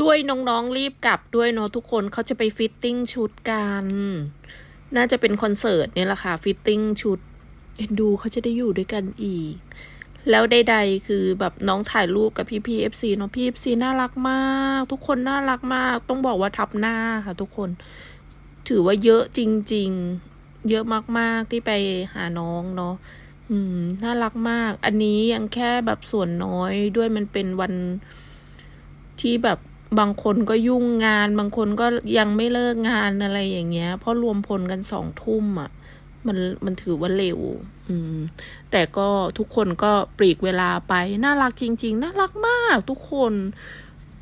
ด้วยน้องๆรีบกลับด้วยเนาะทุกคนเขาจะไปฟิตติ้งชุดกัน น่าจะเป็นคอนเสิร์ตเนี่ยแหละค่ะ ฟิตติ้งชุดเอ็นดูเขาจะได้อยู่ด้วยกันอีก แล้วใดๆคือแบบน้องถ่ายรูปกับพี่พีเอฟซีเนาะพี่เอฟซีน่ารักมาก ทุกคนน่ารักมาก ต้องบอกว่าทับหน้าค่ะทุกคน ถือว่าเยอะจริง ๆ เยอะมากๆที่ไปหาน้องเนาะอืม น่ารักมาก อันนี้ยังแค่แบบส่วนน้อยด้วยมันเป็นวันที่แบบ บางคนก็ยุ่งงาน บางคนก็ยังไม่เลิกงานอะไรอย่างเงี้ย เพราะรวมพลกันสองทุ่มอะ มันมันถือว่าเร็ว อืม แต่ก็ทุกคนก็ปลีกเวลาไป น่ารักจริง ๆ น่ารักมากทุกคน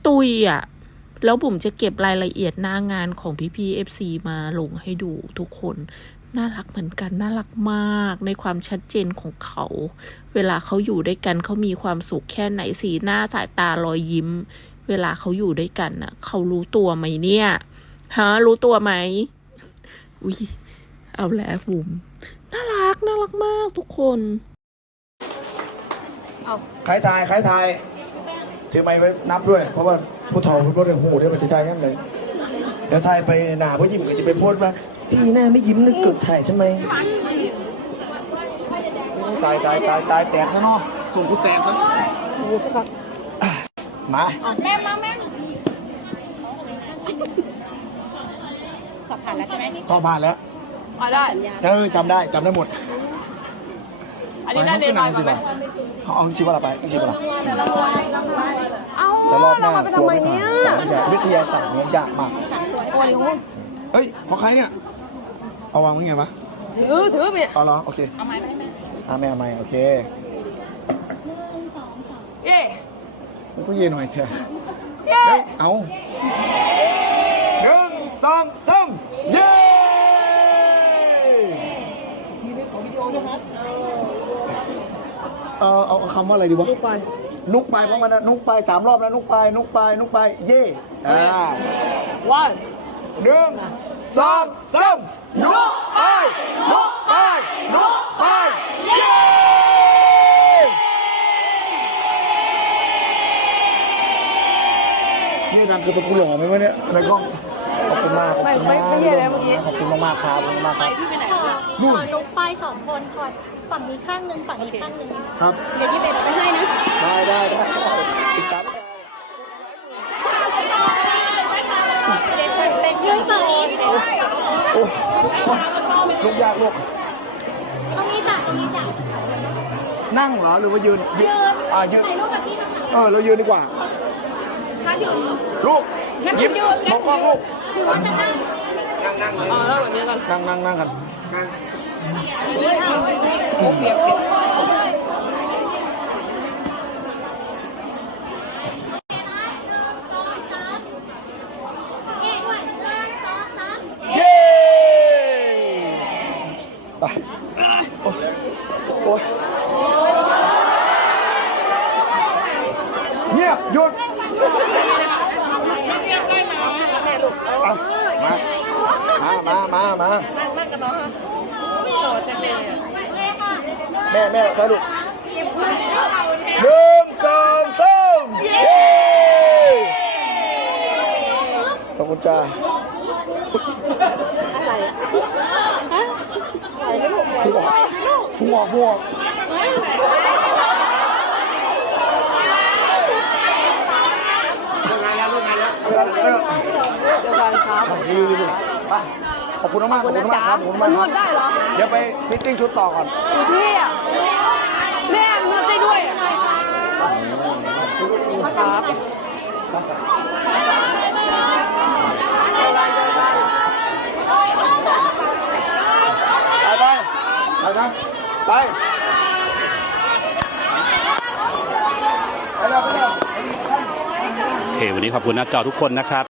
ตุยอะ แล้วบุ๋มจะเก็บรายละเอียดหน้างานของพี่พีเอฟซีมาลงให้ดูทุกคนน่ารักเหมือนกันน่ารักมากในความชัดเจนของเขา เวลาเขาอยู่ด้วยกันเขามีความสุขแค่ไหนสีหน้าสายตารอยยิ้ม เวลาเขาอยู่ด้วยกันน่ะ เขารู้ตัวไหมเนี่ยฮะรู้ตัวไหมอุ้ยเอาแล้วบุ๋มน่ารักน่ารักมากทุกคนใครทายใครทายถือไม้ไว้นับด้วย เพราะว่าผู้ทองผู้รถเนี่ยโหเดี๋ยวไปทายกันเลยเดี๋ยวทายไปหนาผู้ยิ้มก็จะไปโพสต์ว่าพี่หน้าไม่ยิ้มนึกเกิดถ่ายใช่ไหมตายตายตายตายแตกซะเนาะส่งกูแตกซะอะ มาแม่มาแม่สอบผ่านแล้วใช่ไหมชอบผ่านแล้วอ๋อได้เออจำได้จำได้หมด อันนี้ได้เรียนมาก่อนไหมเอาเอาชีวะละไปเอาชีวะละเอ้าแต่รอบหน้าเไปกลัวทำไมไม่เนี่ผ่ายนสามวิชาวิทยาศาสตร์เนี่ยยากมากโอ้ยโหเฮ้ยของใครเนี่ย เอาวางไว้ไงวะถือถือไปเอาเหรอโอเค เอาไม้ไหมแม่อ่าไม่เอาไม่โอเค เย้ มัน ก็เย็นหน่อยเถอะเย้เอาหนึ่งสองสามเย้เออเอาเอาคำว่าอะไรดีวะนุกไปนุกไปเพราะมันนะนุกไปสามรอบแล้วนุกไปนุกไปนุกไป เย่อ่าวันหนึ่งสองสามนุกไปนุกไปนุกไปเย้ นี่ดังคือเป็นกูหล่อไหมวะเนี่ยในกล้องขอบคุณมากขอบคุณมากไม่ไม่เย่แล้วเมื่อกี้ขอบคุณมากๆครับขอบคุณมากครับที่ไปไหนขอขอลุกไปสองคนถอดฝั่งนี้ข้างหนึ่งฝั่งนี้ข้างหนึ่งครับ เดี๋ยวยี่เบนเอาไปให้นะ ได้ได้ได้ได้ติดตามยืนฝั่งนี้โอ้ลูกยากลูกตรงนี้จ้ะตรงนี้จ้ะนั่งเหรอหรือว่ายืนยืนอ่ายืน ถ่ายรูปกับพี่ข้างหลัง เออเรายืนดีกว่า ลูกยิ้มมองกล้องลูกคือว่าจะนั่งนั่งนั่งอ๋อแล้วแบบนี้กันนั่งนั่งนั่งกันนั่งเอ๊ะด้วยหนึ่งสองสามเย้ไปโอ้ยโอ้ยเงียบหยุดอะ มามามามานั่งกันเนาะแม่แม่ถ่ายรูปหนึ่งสองสามเย้ขอบคุณจ้าผู้ออกผู้ออกผู้ออกเรื่องไงแล้วเรื่องไงแล้วเรื่องไงแล้วเดี๋ยวกันครับ ไปขอบคุณมากๆขอบคุณมากครับขอบคุณมากครับได้เหรอเดี๋ยวไปฟิตติ้งชุดต่อก่อนอยู่ที่อะแม่นวดได้ด้วยอะครับเจอกันเจอกันไปไปไปนะไปไปแล้วไปแล้ว โอเค วันนี้ขอบคุณหน้าจอทุกคนนะครับ